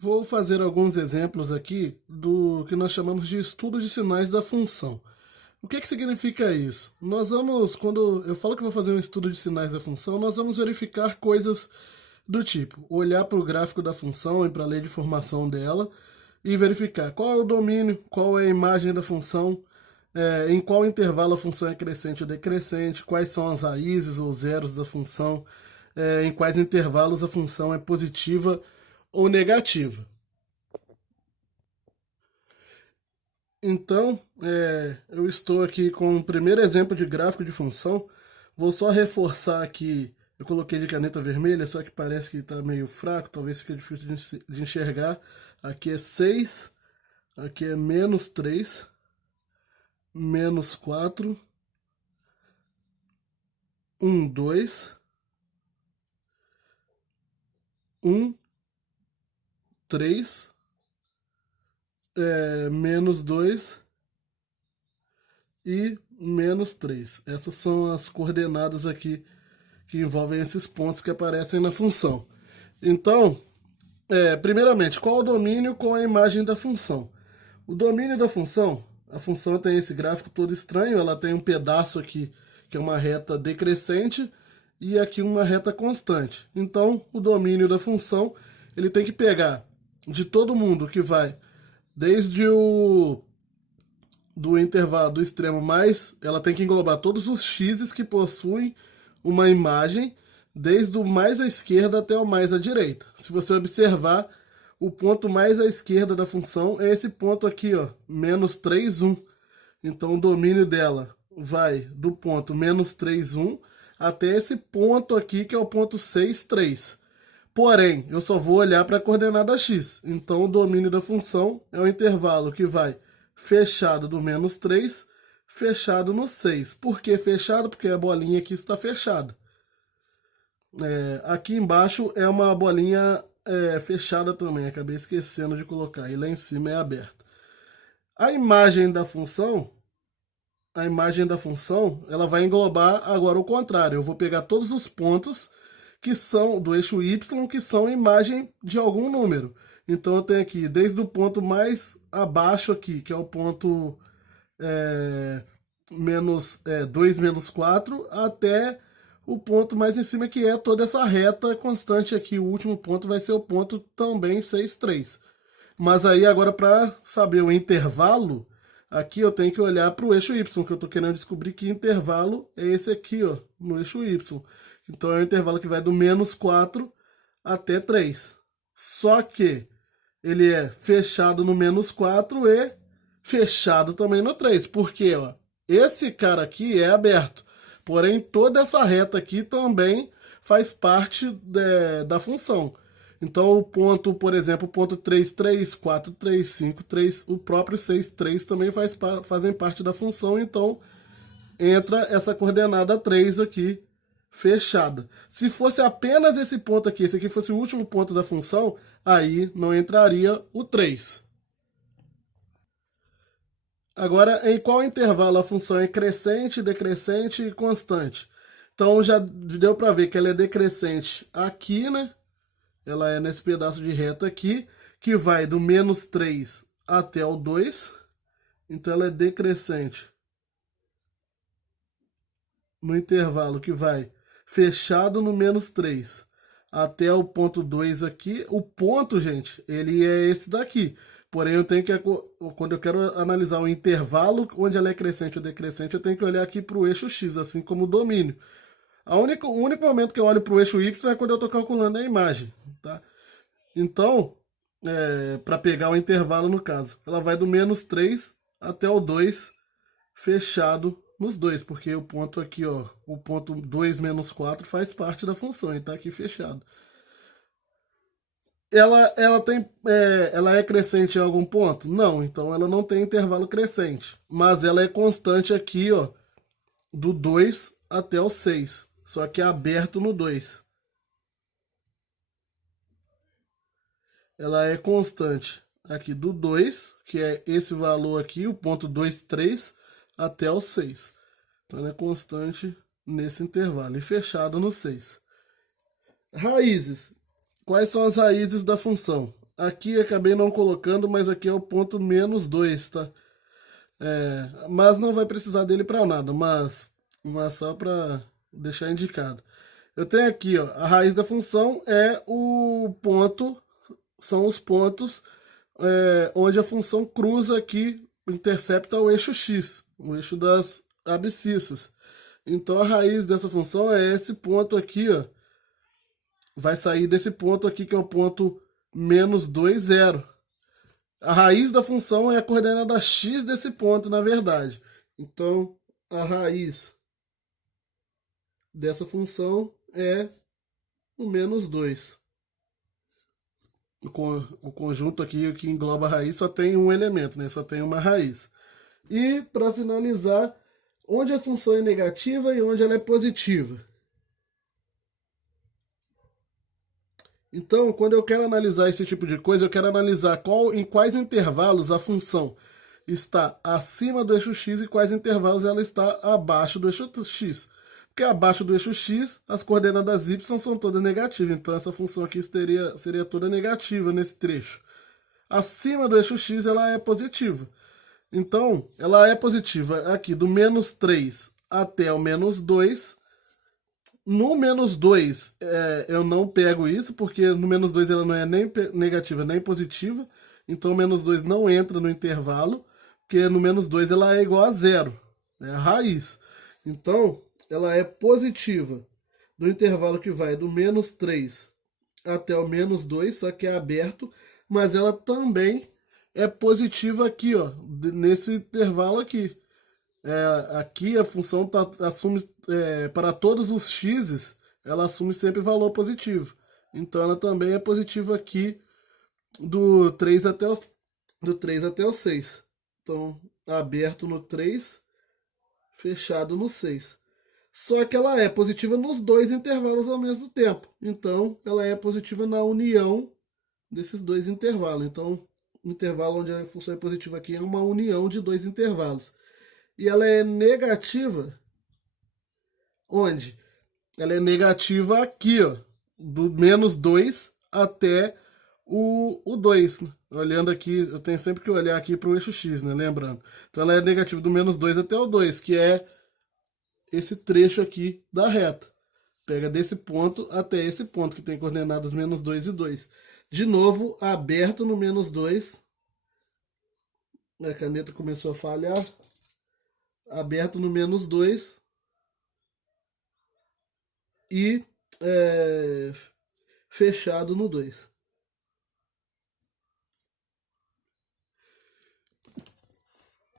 Vou fazer alguns exemplos aqui do que nós chamamos de estudo de sinais da função. O que significa isso? Nós vamos, quando eu falo que vou fazer um estudo de sinais da função, nós vamos verificar coisas do tipo, olhar para o gráfico da função e para a lei de formação dela e verificar qual é o domínio, qual é a imagem da função, em qual intervalo a função é crescente ou decrescente, quais são as raízes ou zeros da função, em quais intervalos a função é positiva ou negativa. Então, eu estou aqui com o primeiro exemplo de gráfico de função. Vou só reforçar aqui, eu coloquei de caneta vermelha, só que parece que está meio fraco, talvez fique difícil de enxergar. Aqui é 6, aqui é menos 3, menos 4, 1, 2, 1, 3, menos 2 e menos 3. Essas são as coordenadas aqui que envolvem esses pontos que aparecem na função. Então, primeiramente, qual o domínio, qual a imagem da função? O domínio da função, a função tem esse gráfico todo estranho, ela tem um pedaço aqui que é uma reta decrescente e aqui uma reta constante. Então, o domínio da função, ele tem que pegar de todo mundo que vai desde o do intervalo do extremo mais, ela tem que englobar todos os x's que possuem uma imagem, desde o mais à esquerda até o mais à direita. Se você observar, o ponto mais à esquerda da função é esse ponto aqui, ó, menos 3, 1. Então, o domínio dela vai do ponto menos 3, 1 até esse ponto aqui, que é o ponto 6, 3. Porém, eu só vou olhar para a coordenada x. Então, o domínio da função é o intervalo que vai fechado do menos 3, fechado no 6. Por que fechado? Porque a bolinha aqui está fechada. Aqui embaixo é uma bolinha fechada também, acabei esquecendo de colocar. E lá em cima é aberta. A imagem da função, ela vai englobar agora o contrário. Eu vou pegar todos os pontos que são do eixo y, que são imagem de algum número. Então eu tenho aqui, desde o ponto mais abaixo aqui, que é o ponto menos 2 menos 4, até o ponto mais em cima, que é toda essa reta constante aqui. O último ponto vai ser o ponto também 6, 3. Mas aí agora, para saber o intervalo, aqui eu tenho que olhar para o eixo y, que eu estou querendo descobrir que intervalo é esse aqui, ó, no eixo y. Então é o intervalo que vai do menos 4 até 3. Só que ele é fechado no menos 4 e fechado também no 3. Porque ó, esse cara aqui é aberto. Porém, toda essa reta aqui também faz parte da função. Então, o ponto, por exemplo, o ponto 3, 3, 4, 3, 5, 3, o próprio 6, 3 também fazem parte da função. Então, entra essa coordenada 3 aqui, fechada. Se fosse apenas esse ponto aqui, esse aqui fosse o último ponto da função, aí não entraria o 3. Agora, em qual intervalo a função é crescente, decrescente e constante? Então, já deu para ver que ela é decrescente aqui, né? Ela é nesse pedaço de reta aqui, que vai do menos 3 até o 2. Então, ela é decrescente no intervalo que vai fechado no menos 3 até o ponto 2 aqui. O ponto, gente, ele é esse daqui. Porém, eu tenho que, quando eu quero analisar o intervalo onde ela é crescente ou decrescente, eu tenho que olhar aqui para o eixo x, assim como o domínio. O único momento que eu olho para o eixo y é quando eu estou calculando a imagem. Tá? Então, para pegar o intervalo no caso, ela vai do menos 3 até o 2, fechado nos dois, porque o ponto aqui, ó, o ponto 2 menos 4 faz parte da função e está aqui fechado. Ela é crescente em algum ponto? Não, então ela não tem intervalo crescente. Mas ela é constante aqui, ó, do 2 até o 6. Só que é aberto no 2. Ela é constante aqui do 2, que é esse valor aqui, o ponto 2, 3, até o 6. Então ela é constante nesse intervalo e fechada no 6. Raízes. Quais são as raízes da função? Aqui acabei não colocando, mas aqui é o ponto -2, tá? Mas não vai precisar dele para nada, mas só para deixar indicado. Eu tenho aqui, ó, a raiz da função é o ponto, são os pontos onde a função cruza aqui, intercepta o eixo x, o eixo das abscissas. Então a raiz dessa função é esse ponto aqui, ó. Vai sair desse ponto aqui que é o ponto -2, 0. A raiz da função é a coordenada x desse ponto, na verdade. Então, a raiz dessa função é o -2. O conjunto aqui que engloba a raiz só tem um elemento, né? Só tem uma raiz. E, para finalizar, onde a função é negativa e onde ela é positiva. Então, quando eu quero analisar esse tipo de coisa, eu quero analisar em quais intervalos a função está acima do eixo x e quais intervalos ela está abaixo do eixo x. Porque abaixo do eixo x, as coordenadas y são todas negativas. Então, essa função aqui seria toda negativa nesse trecho. Acima do eixo x, ela é positiva. Então, ela é positiva aqui do -3 até o -2. No -2, eu não pego isso, porque no -2 ela não é nem negativa nem positiva. Então, o -2 não entra no intervalo, porque no -2 ela é igual a 0, é a raiz. Então, ela é positiva do intervalo que vai do -3 até o -2, só que é aberto, mas ela também é positiva aqui, ó, nesse intervalo aqui. Aqui a função assume, para todos os x's, ela assume sempre valor positivo. Então ela também é positiva aqui do 3 até o 6. Então, aberto no 3, fechado no 6. Só que ela é positiva nos dois intervalos ao mesmo tempo. Então, ela é positiva na união desses dois intervalos. Então, o intervalo onde a função é positiva aqui é uma união de dois intervalos. E ela é negativa onde? Ela é negativa aqui, ó, do -2 até o 2. Olhando aqui, eu tenho sempre que olhar aqui para o eixo x, né? Lembrando. Então ela é negativa do -2 até o 2, que é esse trecho aqui da reta. Pega desse ponto até esse ponto, que tem coordenadas -2 e 2. De novo, aberto no -2. A caneta começou a falhar. Aberto no -2 e fechado no 2.